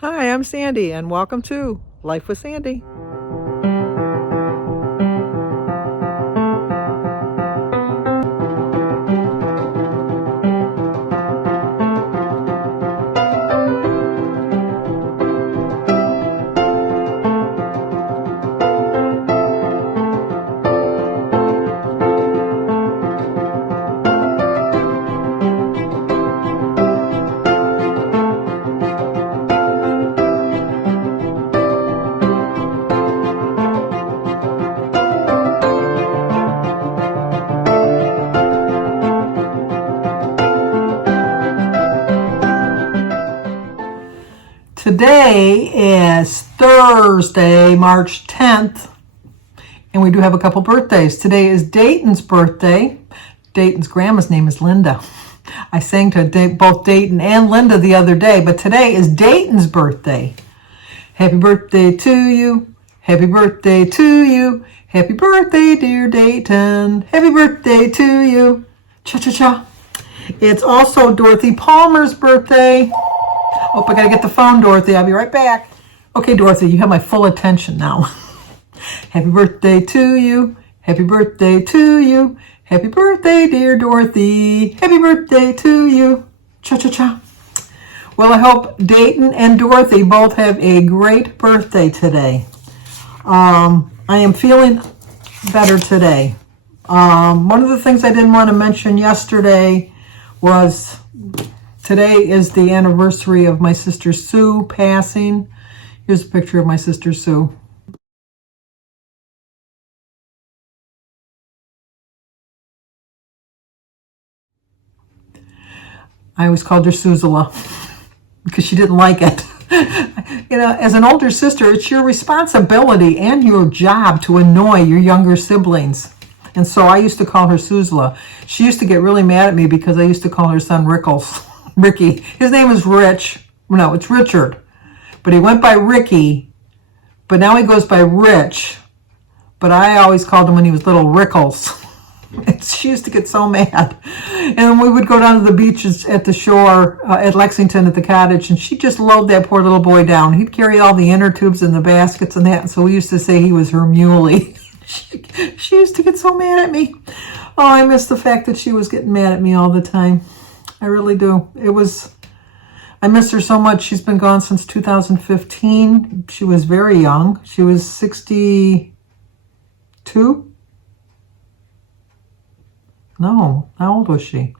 Hi, I'm Sandy, and welcome to Life with Sandy. Today is Thursday, March 10th, and we do have a couple birthdays. Today is Dayton's birthday. Dayton's grandma's name is Linda. I sang to both Dayton and Linda the other day, but today is Dayton's birthday. Happy birthday to you. Happy birthday to you. Happy birthday, dear Dayton. Happy birthday to you. Cha-cha-cha. It's also Dorothy Palmer's birthday. Oh, I gotta get the phone, Dorothy. I'll be right back. Okay, Dorothy, you have my full attention now. Happy birthday to you. Happy birthday to you. Happy birthday, dear Dorothy. Happy birthday to you. Cha-cha-cha. Well, I hope Dayton and Dorothy both have a great birthday today. I am feeling better today. One of the things I didn't want to mention yesterday was today is the anniversary of my sister Sue passing. Here's a picture of my sister Sue. I always called her Suzela because she didn't like it. You know, as an older sister, it's your responsibility and your job to annoy your younger siblings. And so I used to call her Suzela. She used to get really mad at me because I used to call her son Ricky. His name is Rich. No, it's Richard. But he went by Ricky. But now he goes by Rich. But I always called him when he was little Rickles. And she used to get so mad. And we would go down to the beaches at the shore at Lexington at the cottage, and she'd just load that poor little boy down. He'd carry all the inner tubes and the baskets and that. And so we used to say he was her muley. She used to get so mad at me. Oh, I miss the fact that she was getting mad at me all the time. I really do. I miss her so much. She's been gone since 2015. She was very young. She was 62? No, how old was she?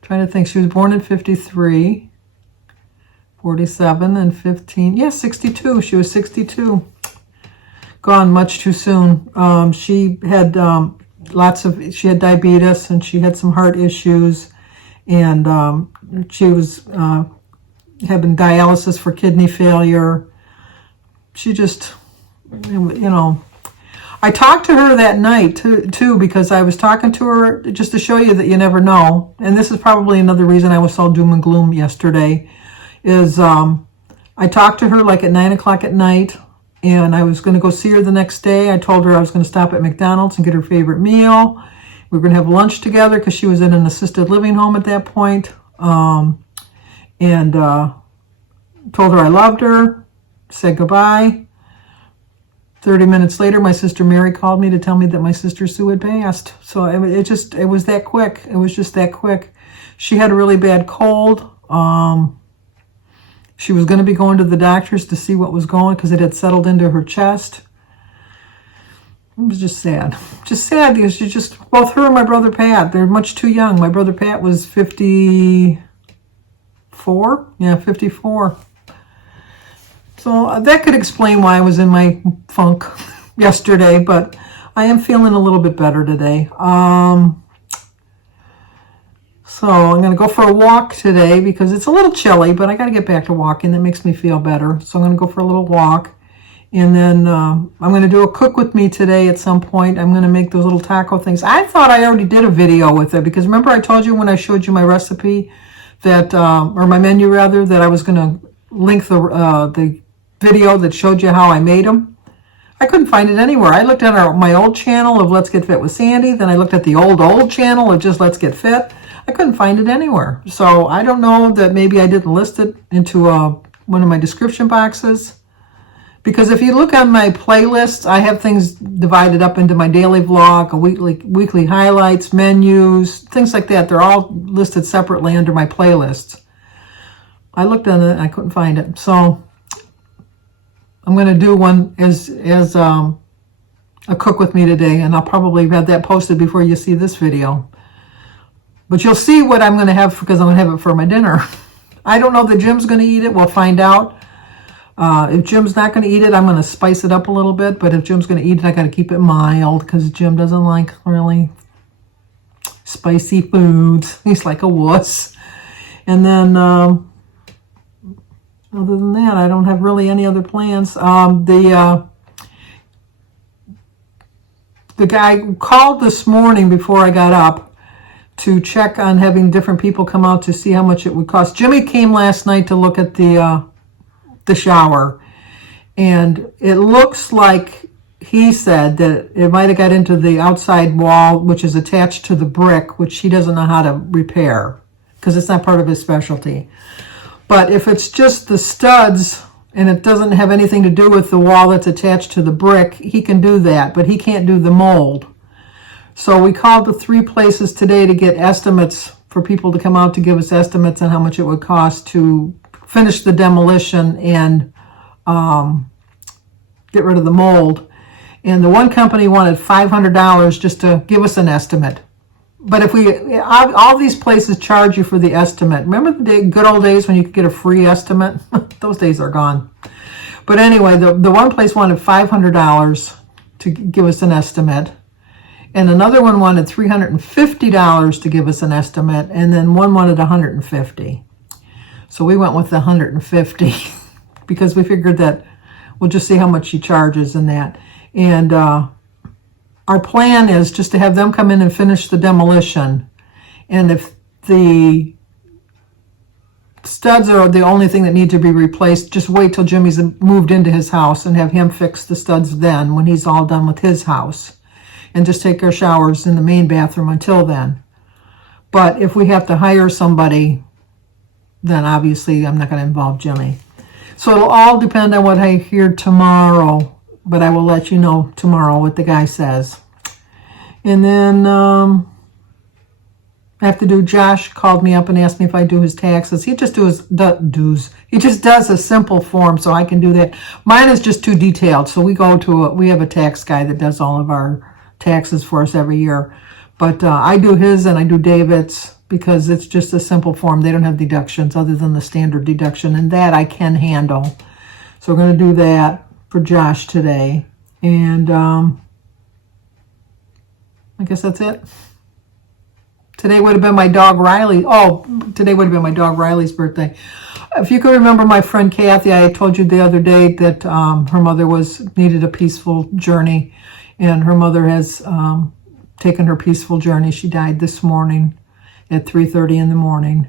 Trying to think. She was born in 53, 47, and 15. Yeah, 62. She was 62. Gone much too soon. She had she had diabetes, and she had some heart issues, and she was having dialysis for kidney failure. She just, you know, I talked to her that night too because I was talking to her just to show you that you never know. And this is probably another reason I was so doom and gloom yesterday is I talked to her like at 9 o'clock at night, and I was going to go see her the next day. I told her I was going to stop at McDonald's and get her favorite meal. We were going to have lunch together because she was in an assisted living home at that point. And told her I loved her, said goodbye. 30 minutes later, my sister Mary called me to tell me that my sister Sue had passed. So it was that quick. It was just that quick. She had a really bad cold. She was going to be going to the doctors to see what was going because it had settled into her chest. It was just sad. Just sad because both her and my brother Pat, they're much too young. My brother Pat was 54. Yeah, 54. So that could explain why I was in my funk yesterday, but I am feeling a little bit better today. So I'm going to go for a walk today because it's a little chilly, but I got to get back to walking. That makes me feel better. So I'm going to go for a little walk. And then I'm going to do a cook with me today at some point. I'm going to make those little taco things. I thought I already did a video with it because remember I told you when I showed you my recipe that, or my menu rather, that I was going to link the video that showed you how I made them. I couldn't find it anywhere. I looked at my old channel of Let's Get Fit with Sandy. Then I looked at the old channel of just Let's Get Fit. I couldn't find it anywhere. So I don't know that maybe I didn't list it into one of my description boxes. Because if you look on my playlists, I have things divided up into my daily vlog, a weekly highlights, menus, things like that. They're all listed separately under my playlists. I looked on it, I couldn't find it. So I'm going to do one as a cook with me today, and I'll probably have that posted before you see this video. But you'll see what I'm going to have, because I'm going to have it for my dinner. I don't know if Jim's going to eat it. We'll find out. If Jim's not going to eat it, I'm going to spice it up a little bit. But if Jim's going to eat it, I got to keep it mild, because Jim doesn't like really spicy foods. He's like a wuss. And then other than that, I don't have really any other plans. The guy called this morning before I got up to check on having different people come out to see how much it would cost. Jimmy came last night to look at the shower, and it looks like he said that it might have got into the outside wall, which is attached to the brick, which he doesn't know how to repair because it's not part of his specialty. But if it's just the studs and it doesn't have anything to do with the wall that's attached to the brick, he can do that, but he can't do the mold. So we called the 3 places today to get estimates, for people to come out to give us estimates on how much it would cost to finish the demolition and get rid of the mold. And the one company wanted $500 just to give us an estimate. But if all these places charge you for the estimate. Remember the good old days when you could get a free estimate? Those days are gone. But anyway, the one place wanted $500 to give us an estimate. And another one wanted $350 to give us an estimate. And then one wanted $150. So we went with the $150 because we figured that we'll just see how much she charges and that. And our plan is just to have them come in and finish the demolition. And if the studs are the only thing that need to be replaced, just wait till Jimmy's moved into his house and have him fix the studs then when he's all done with his house. And just take our showers in the main bathroom until then. But if we have to hire somebody, then obviously I'm not going to involve Jimmy. So it'll all depend on what I hear tomorrow. But I will let you know tomorrow what the guy says. And then I have to do, Josh called me up and asked me if I do his taxes. He just He just does a simple form, so I can do that. Mine is just too detailed. So we have a tax guy that does all of our taxes for us every year. But I do his and I do David's because it's just a simple form. They don't have deductions other than the standard deduction, and that I can handle. So we're going to do that for Josh today. And I guess that's it. Today would have been my dog Riley. Today would have been my dog Riley's birthday. If you can remember my friend Kathy, I told you the other day that her mother needed a peaceful journey, and her mother has taken her peaceful journey. She died this morning at 3:30 in the morning.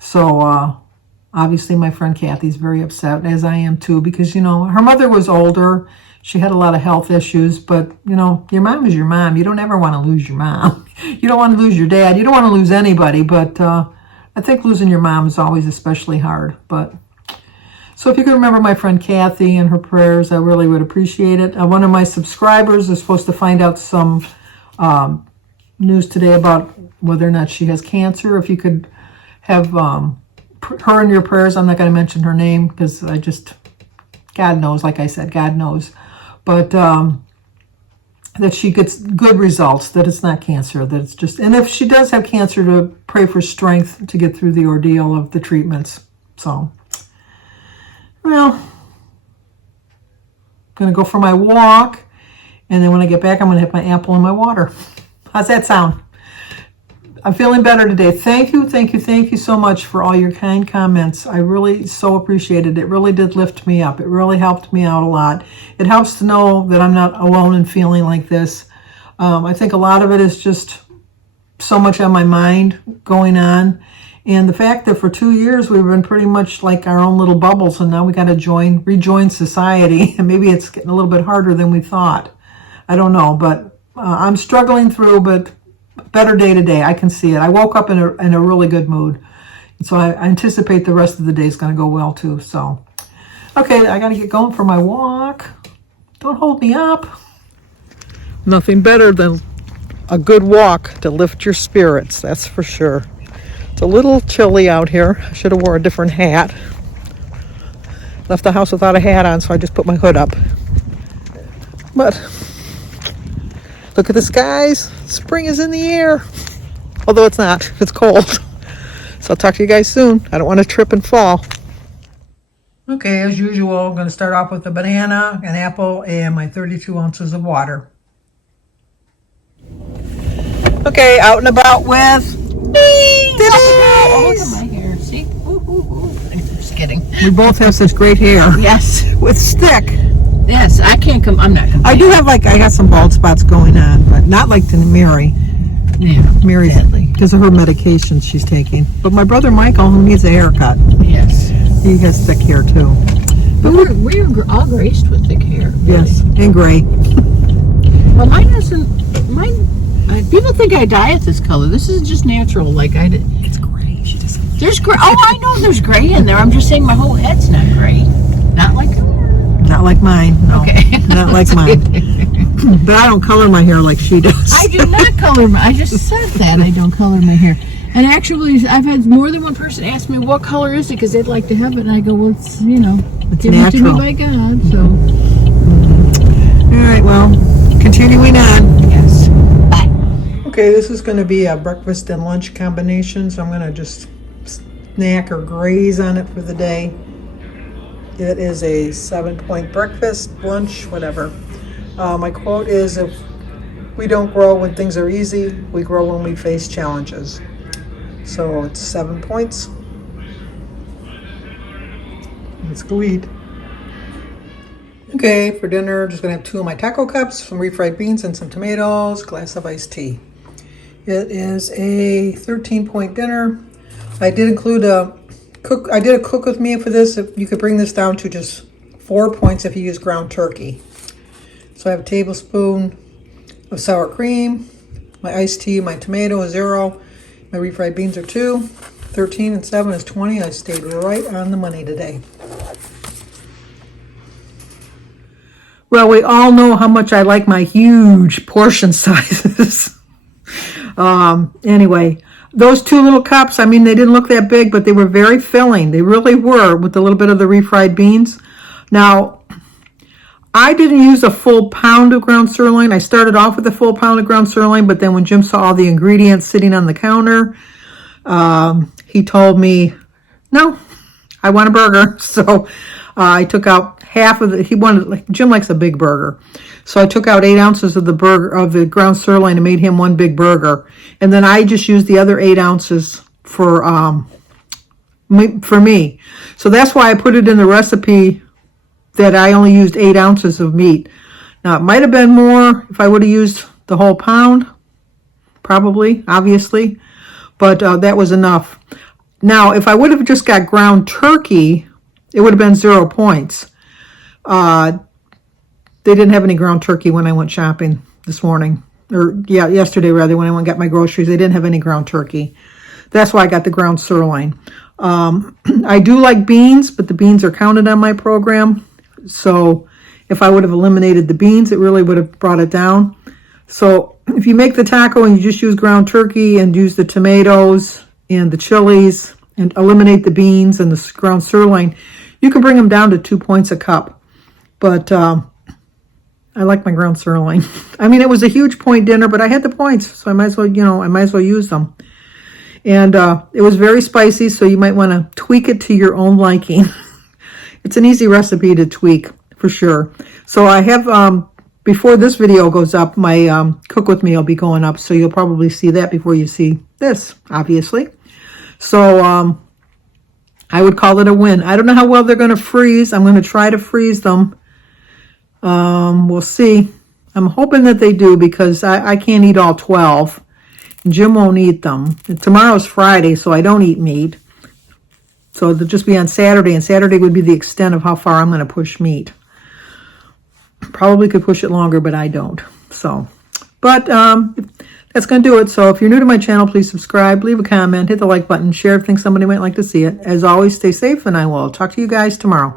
So obviously my friend Kathy's very upset, as I am too, because, her mother was older. She had a lot of health issues, but, your mom is your mom. You don't ever want to lose your mom. You don't want to lose your dad. You don't want to lose anybody, but I think losing your mom is always especially hard. But so if you could remember my friend Kathy and her prayers, I really would appreciate it. One of my subscribers is supposed to find out some news today about whether or not she has cancer. If you could have her in your prayers. I'm not going to mention her name because God knows, like I said, God knows. But that she gets good results, that it's not cancer, that it's just, and if she does have cancer, to pray for strength to get through the ordeal of the treatments. So, well, going to go for my walk, and then when I get back, I'm going to have my apple and my water. How's that sound? I'm feeling better today. Thank you so much for all your kind comments. I really so appreciate it. It really did lift me up. It really helped me out a lot. It helps to know that I'm not alone in feeling like this. I think a lot of it is just so much on my mind going on. And the fact that for 2 years we've been pretty much like our own little bubbles, and now we got to rejoin society. And maybe it's getting a little bit harder than we thought. I don't know, but I'm struggling through, but better day to day. I can see it. I woke up in a really good mood. So I anticipate the rest of the day is going to go well too. So Okay, I got to get going for my walk. Don't hold me up. Nothing better than a good walk to lift your spirits, that's for sure. It's a little chilly out here. I should have wore a different hat. Left the house without a hat on, so I just put my hood up. But look at the skies. Spring is in the air. Although it's not. It's cold. So I'll talk to you guys soon. I don't want to trip and fall. Okay, as usual, I'm going to start off with a banana, an apple, and my 32 ounces of water. Okay, out and about with Oh, look at my hair. See? Ooh, ooh, ooh. I'm just kidding. We both have such great hair. Yes. With stick. Yes, I can't come. I'm not complaining. I do have I got some bald spots going on, but not like to Mary. Yeah. Mary's because of her medications she's taking. But my brother Michael, who needs a haircut, Yes. he has thick hair too. But we're all graced with thick hair. Really. Yes, and gray. Well, mine doesn't. People think I dye it this color. This is just natural. Like I did. It's gray. She just. There's gray. Oh, I know there's gray in there. I'm just saying my whole head's not gray. Not like yours. Not like mine. No. Okay. Not like mine. But I don't color my hair like she does. I do not color my. I just said that I don't color my hair. And actually, I've had more than one person ask me what color is it because they'd like to have it, and I go, well, it's it's given natural. to me by God. So. All right. Well, continuing on. Yes. Bye. Okay, this is going to be a breakfast and lunch combination, so I'm going to just snack or graze on it for the day. It is a 7-point breakfast, lunch, whatever. My quote is, if we don't grow when things are easy, we grow when we face challenges. So it's 7 points. Let's go eat. Okay, for dinner, just going to have 2 of my taco cups, some refried beans and some tomatoes, glass of iced tea. It is a 13-point dinner. I did include a cook with me for this. If you could bring this down to just 4 points if you use ground turkey. So I have a tablespoon of sour cream, my iced tea, my tomato is 0, my refried beans are 2. 13 and 7 is 20. I stayed right on the money today. Well, we all know how much I like my huge portion sizes. Anyway, those 2 little cups, I mean, they didn't look that big, but they were very filling. They really were, with a little bit of the refried beans. Now, I didn't use a full pound of ground sirloin. I started off with a full pound of ground sirloin, but then when Jim saw all the ingredients sitting on the counter, he told me, no, I want a burger. So I took out half of it. Jim likes a big burger. So I took out 8 ounces of the ground sirloin and made him one big burger. And then I just used the other 8 ounces for me. So that's why I put it in the recipe that I only used 8 ounces of meat. Now, it might have been more if I would have used the whole pound, probably, obviously, but that was enough. Now, if I would have just got ground turkey, it would have been 0 points. They didn't have any ground turkey when I went shopping this morning, yesterday rather, when I went and got my groceries. They didn't have any ground turkey. That's why I got the ground sirloin. I do like beans, but the beans are counted on my program. So if I would have eliminated the beans, it really would have brought it down. So if you make the taco and you just use ground turkey and use the tomatoes and the chilies and eliminate the beans and the ground sirloin, you can bring them down to 2 points a cup. But I like my ground sirloin. I mean, it was a huge point dinner, but I had the points, so I might as well, use them. And it was very spicy, so you might want to tweak it to your own liking. It's an easy recipe to tweak, for sure. So I have, before this video goes up, my Cook With Me will be going up, so you'll probably see that before you see this, obviously. So I would call it a win. I don't know how well they're going to freeze. I'm going to try to freeze them. We'll see. I'm hoping that they do, because I can't eat all 12. Jim won't eat them. Tomorrow's Friday, so I don't eat meat. So they'll just be on Saturday, and Saturday would be the extent of how far I'm going to push meat. Probably could push it longer, but I don't. So, but that's going to do it. So if you're new to my channel, please subscribe, leave a comment, hit the like button, share if you think somebody might like to see it. As always, stay safe, and I will talk to you guys tomorrow.